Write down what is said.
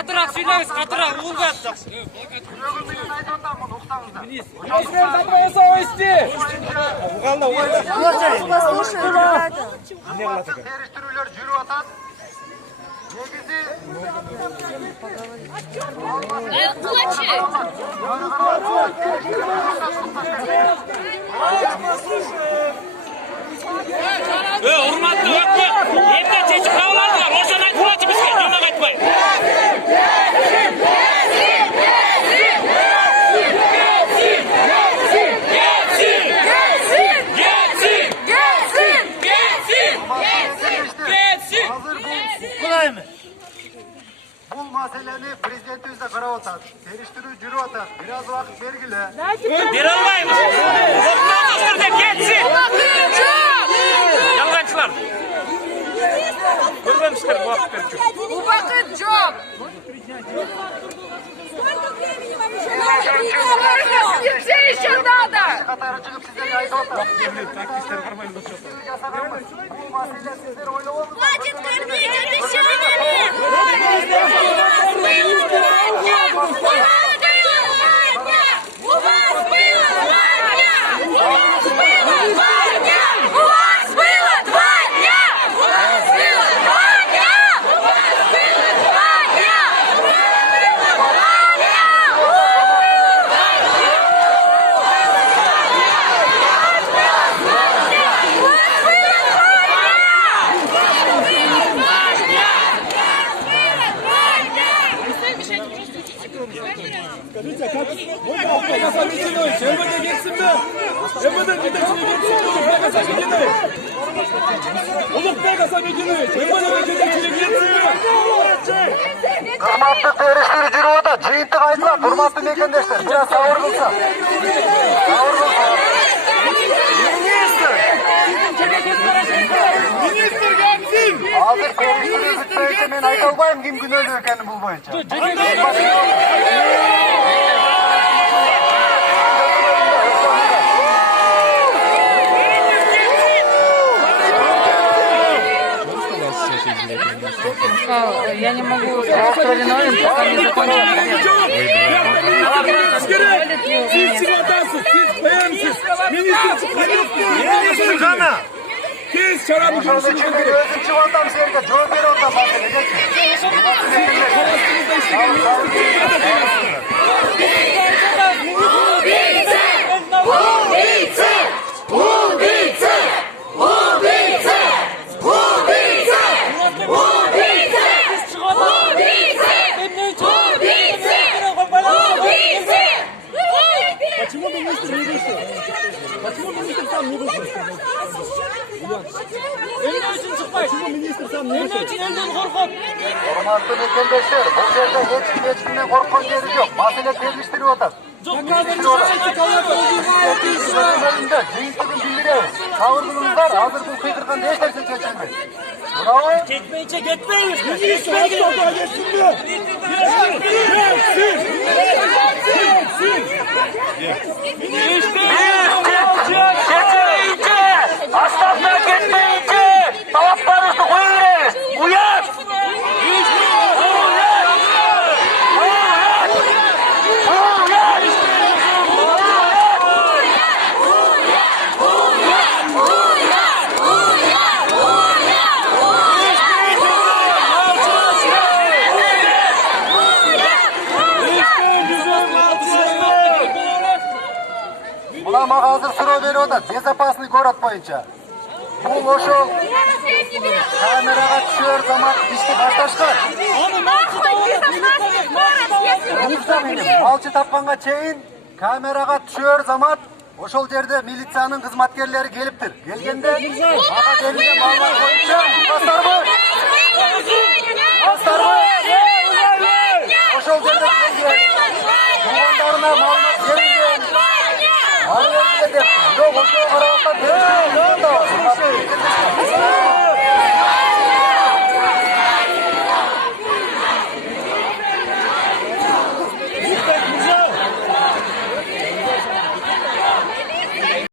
Қатырақ сөйлеңіз, қатырақ уылдат. Жүрегім менен айтып атамын, уктаңыздар. Териштирүүлөр жүрүп атат. Негизи Урматтуу өкмөт, эмне чечип кабыл алдыңар? Ошону айтуулачы бизге, жаман айтпай. Бул маселени президентибиз да карап атат. Териштирүү жүрүп атат. Бир аз убакыт бергиле. Бере албайбыз. Окуңуздар деп кетсин. Жалганчылар. Көргөнсүздөр бу убакыт берчү. Убакыт жок. Все еще надо. Катары чыгып сиздерге айтып атат. Бул маселе сиздер ойлобоңуздар. Хватит кормить обещаниями. У вас было 2 дня! Кызматтык териштирүү жүрүп атат. Жыйынтык айтылат. Урматтуу мекендештер, бир аз сабыр кылса. Министр келсин. Азыр териштирүү бүтпөйүнчө мен айта албайм ким күнөөлүү экенин бул боюнча. Я не могу сказать, кто виновен, пока не закончим. Tez şarabı görüşürüz. Özüm çıvantam serge, cevap ver ondan bahsedecek. Урматтуу мекендештер, бул жерде эч кимден корккон жери жок. Маселе териштирип атат. Жыйынтыгын билдиребиз. Сабыр кылыңыздар, азыр бул кыйдырганда эч нерсе чечилбейт. Бирок Кетмейинче кетпейбиз. Аштардан кетмейинче талаптарыбызды кое беребиз. Уят! Мына мага азыр суроо берип атат. Безопасный город боюнча. Бул ошол камерага түшөр замат ишти башташкан. Малчы тапканга чейин камерага түшөр замат ошол жерде милициянын кызматкерлери келиптир. Келгенде мага берилген маалымат боюнча бастарбы? Ошол жерде туугандарына маалымат берилген. Жок, ошого карабастан